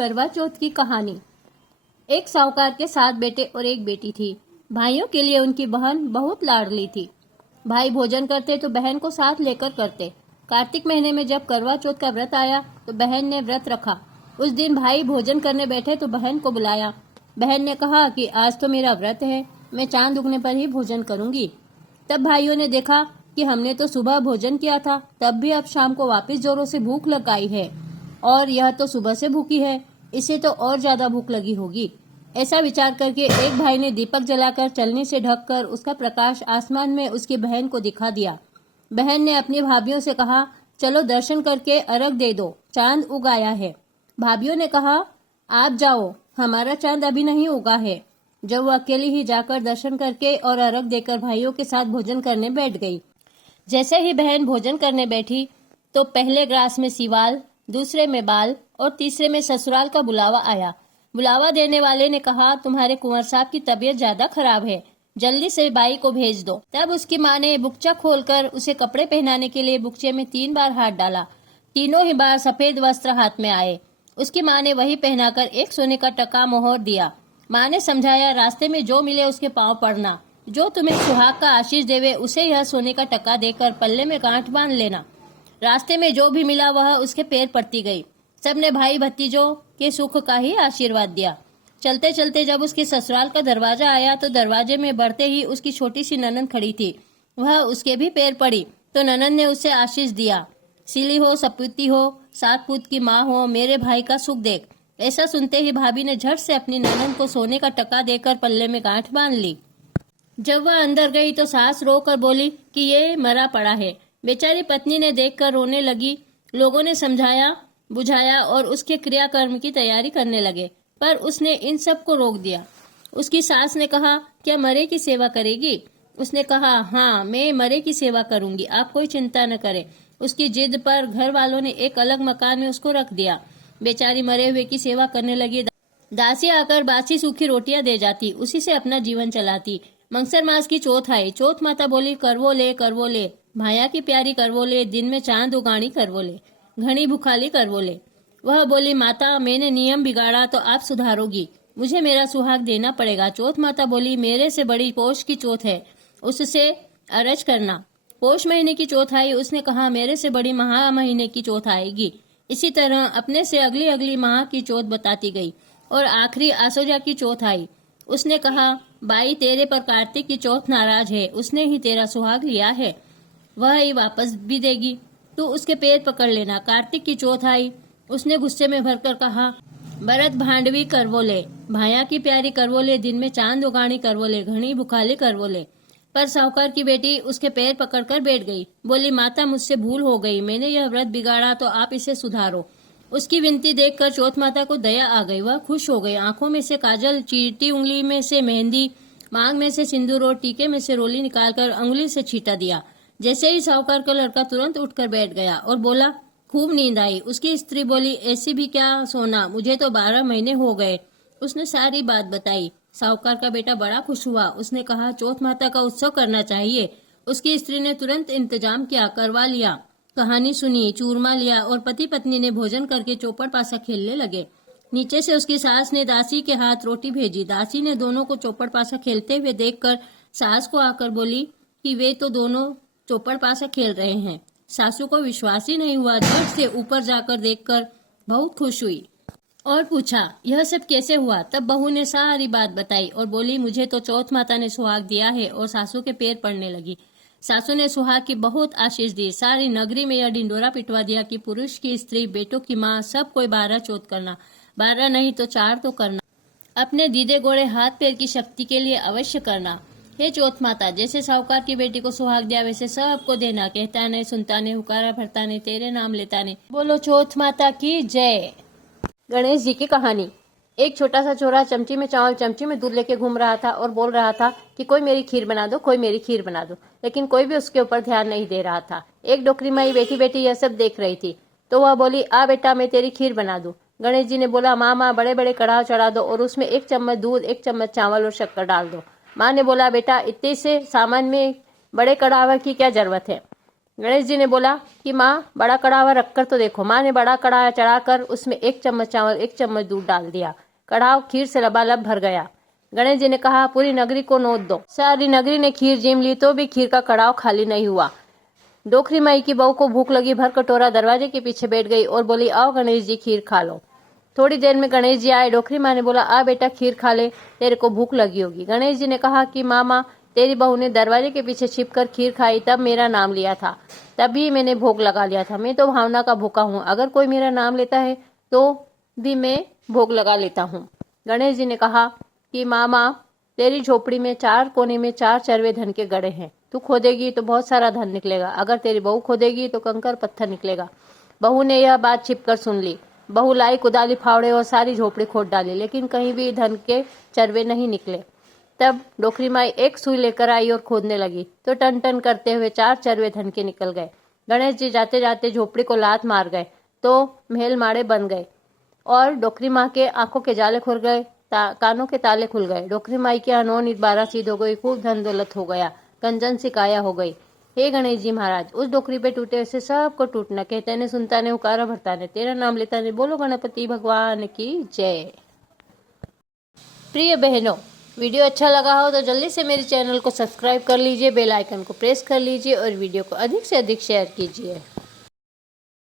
करवा चौथ की कहानी। एक साहूकार के 7 बेटे और एक बेटी थी। भाइयों के लिए उनकी बहन बहुत लाडली थी। भाई भोजन करते तो बहन को साथ लेकर करते। कार्तिक महीने में जब करवा चौथ का व्रत आया तो बहन ने व्रत रखा। उस दिन भाई भोजन करने बैठे तो बहन को बुलाया। बहन ने कहा कि आज तो मेरा व्रत है, मैं चांद उगने पर ही भोजन करूंगी। तब भाइयों ने देखा कि हमने तो सुबह भोजन किया था, तब भी अब शाम को वापस जोरों से भूख लगाई है, और यह तो सुबह से भूखी है, इसे तो और ज्यादा भूख लगी होगी। ऐसा विचार करके एक भाई ने दीपक जलाकर चलनी से ढककर उसका प्रकाश आसमान में उसकी बहन को दिखा दिया। बहन ने अपनी भाभीियों से कहा, चलो दर्शन करके अर्घ दे दो, चांद उग आया है। भाभीियों ने कहा, आप जाओ, हमारा चांद अभी नहीं उगा है। जब वो अकेली ही जाकर दर्शन करके और अर्घ देकर भाइयों के साथ भोजन करने बैठ गई। जैसे ही बहन भोजन करने बैठी तो पहले ग्रास में सिवाल, दूसरे में बाल और तीसरे में ससुराल का बुलावा आया। बुलावा देने वाले ने कहा, तुम्हारे कुंवर साहब की तबीयत ज्यादा खराब है, जल्दी से बाई को भेज दो। तब उसकी माँ ने बुकचा खोलकर उसे कपड़े पहनाने के लिए बुकचे में 3 बार हाथ डाला। तीनों ही बार सफेद वस्त्र हाथ में आए। उसकी माँ ने वही पहनाकर एक सोने का टका मोहर दिया। माँ ने समझाया, रास्ते में जो मिले उसके पांव पड़ना, जो तुम्हें सुहाग का आशीष देवे उसे यह सोने का टका देकर पल्ले में गांठ बांध लेना। रास्ते में जो भी मिला वह उसके पैर पड़ती गई। सबने भाई भतीजों के सुख का ही आशीर्वाद दिया। चलते चलते जब उसके ससुराल का दरवाजा आया तो दरवाजे में बढ़ते ही उसकी छोटी सी ननंद खड़ी थी। वह उसके भी पैर पड़ी तो ननंद ने उसे आशीष दिया, सीली हो, सपूती हो, 7 पूत की माँ हो, मेरे भाई का सुख देख। ऐसा सुनते ही भाभी ने झट से अपनी ननंद को सोने का टका देकर पल्ले में गांठ बांध ली। जब वह अंदर गई तो सास रोकर बोली कि ये मरा पड़ा है। बेचारी पत्नी ने देखकर रोने लगी। लोगों ने समझाया बुझाया और उसके क्रियाकर्म की तैयारी करने लगे, पर उसने इन सब को रोक दिया। उसकी सास ने कहा, क्या मरे की सेवा करेगी? उसने कहा, हाँ, मैं मरे की सेवा करूंगी, आप कोई चिंता न करें। उसकी जिद पर घर वालों ने एक अलग मकान में उसको रख दिया। बेचारी मरे हुए की सेवा करने लगी। दासी आकर बासी सूखी रोटियां दे जाती, उसी से अपना जीवन चलाती। मंगसर मास की चौथ आई। चौथ माता बोली, करवो ले, भाया की प्यारी करवो ले, दिन में चांद उगानी करवो ले, घनी भुखाली करवो ले। वह बोली, माता मैंने नियम बिगाड़ा तो आप सुधारोगी, मुझे मेरा सुहाग देना पड़ेगा। चौथ माता बोली, मेरे से बड़ी पोष की चौथ है, उससे अरज करना। पोष महीने की चौथ आई। उसने कहा, मेरे से बड़ी महा महीने की चौथ आएगी। इसी तरह अपने से अगली अगली माह की चौथ बताती गई और आखिरी आसोजा की चौथ आई। उसने कहा, बाई तेरे पर कार्तिक की चौथ नाराज है, उसने ही तेरा सुहाग लिया है, वह ही वापस भी देगी, तू उसके पैर पकड़ लेना। कार्तिक की चौथ आई। उसने गुस्से में भरकर कहा, भरत भांडवी करवो ले, भाया की प्यारी करवो ले, दिन में चांद उगानी करवो ले, घनी भुखाली करवो ले। पर साहूकार की बेटी उसके पैर पकड़कर बैठ गई। बोली, माता मुझसे भूल हो गई, मैंने यह व्रत बिगाड़ा तो आप इसे सुधारो। उसकी विनती देखकर चौथ माता को दया आ गई। वह खुश हो गई। आंखों में से काजल, चीटी उंगली में से मेहंदी, मांग में से सिंदूर और टीके में से रोली निकालकर अंगुली से छींटा दिया। जैसे ही साहूकार का लड़का तुरंत उठकर बैठ गया और बोला, खूब नींद आई। उसकी स्त्री बोली, ऐसी भी क्या सोना, मुझे तो 12 महीने हो गए। उसने सारी बात बताई। साहूकार का बेटा बड़ा खुश हुआ। उसने कहा, चौथ माता का उत्सव करना चाहिए। उसकी स्त्री ने तुरंत इंतजाम किया, करवा लिया। कहानी सुनी, चूरमा लिया और पति पत्नी ने भोजन करके चौपड़ पासा खेलने लगे। नीचे से उसकी सास ने दासी के हाथ रोटी भेजी। दासी ने दोनों को चौपड़ पासा खेलते हुए देखकर सास को आकर बोली कि वे तो दोनों चौपड़ पासा खेल रहे हैं। सासू को विश्वास ही नहीं हुआ। झट से ऊपर जाकर देखकर बहुत खुश हुई और पूछा, यह सब कैसे हुआ? तब बहू ने सारी बात बताई और बोली, मुझे तो चौथ माता ने सुहाग दिया है, और सासू के पैर पड़ने लगी। सासू ने सुहाग की बहुत आशीष दी। सारी नगरी में यह डिंडोरा पिटवा दिया कि पुरुष की स्त्री, बेटों की माँ, सब कोई 12 चौथ करना, 12 नहीं तो 4 तो करना, अपने दीदे गोड़े हाथ पैर की शक्ति के लिए अवश्य करना। हे चौथ माता, जैसे साहूकार की बेटी को सुहाग दिया वैसे सबको देना। कहता नहीं, सुनता नहीं, हुकारा भरता नहीं, तेरे नाम लेता नहीं। बोलो चौथ माता की जय। गणेश जी की कहानी। एक छोटा सा छोरा चमची में चावल, चमची में दूध लेके घूम रहा था और बोल रहा था कि कोई मेरी खीर बना दो, कोई मेरी खीर बना दो, लेकिन कोई भी उसके ऊपर ध्यान नहीं दे रहा था। एक डोकरी माई बैठी बैठी यह सब देख रही थी, तो वह बोली, आ बेटा, मैं तेरी खीर बना दूं। गणेश जी ने बोला, माँ बड़े बड़े कड़ाह चढ़ा दो और उसमें 1 चम्मच दूध, 1 चम्मच चावल और शक्कर डाल दो। माँ ने बोला, बेटा, इतने से सामान में बड़े कड़ाह की क्या जरूरत है? गणेश जी ने बोला कि माँ बड़ा कढ़ावा रखकर तो देखो। माँ ने बड़ा कढ़ावा चढ़ाकर उसमें 1 चम्मच चावल 1 चम्मच दूध डाल दिया। कढ़ाव खीर से लबालब भर गया। गणेश जी ने कहा पूरी नगरी को नोच दो। सारी नगरी ने खीर जीम ली तो भी खीर का कढ़ाव खाली नहीं हुआ। डोकरी माई की बहू को भूख लगी, भर कटोरा दरवाजे के पीछे बैठ गई और बोली आओ गणेश जी खीर खा लो। थोड़ी देर में गणेश जी आए। डोकरी माँ ने बोला आ बेटा खीर खा ले, तेरे को भूख लगी होगी। गणेश जी ने कहा कि मामा तेरी बहू ने दरवाजे के पीछे छिपकर खीर खाई, तब मेरा नाम लिया था, तभी मैंने भोग लगा लिया था। मैं तो भावना का भूखा हूँ, अगर कोई मेरा नाम लेता है तो भी मैं भोग लगा लेता हूँ। गणेश जी ने कहा कि मामा तेरी झोपड़ी में 4 कोने में 4 चरवे धन के गड़े हैं। तू खोदेगी तो बहुत सारा धन निकलेगा, अगर तेरी बहू खोदेगी तो कंकर पत्थर निकलेगा। बहू ने यह बात छिपकर सुन ली। बहू लाई कुदाली फावड़े और सारी झोपड़ी खोद डाली, लेकिन कहीं भी धन के चरवे नहीं निकले। तब डोकरी माई एक सुई लेकर आई और खोदने लगी तो टन टन करते हुए 4 चरवे धन के निकल गए। गणेश जी जाते जाते झोपड़ी को लात मार गए तो महल माड़े बन गए और डोकरी माँ के आंखों के जाले खुल गए, कानों के ताले खुल गए। डोकरी माई की अनोन बारह सीध हो गई, खूब धन दौलत हो गया, कंजन सी काया हो गई। हे गणेश जी महाराज, उस डोकरी पे टूटे से सबको टूटना, कहते ने सुनता ने उकारा भरता ने, तेरा नाम लेता ने, बोलो गणपति भगवान की जय। प्रिय बहनों, वीडियो अच्छा लगा हो तो जल्दी से मेरे चैनल को सब्सक्राइब कर लीजिए, बेल आइकन को प्रेस कर लीजिए और वीडियो को अधिक से अधिक शेयर कीजिए।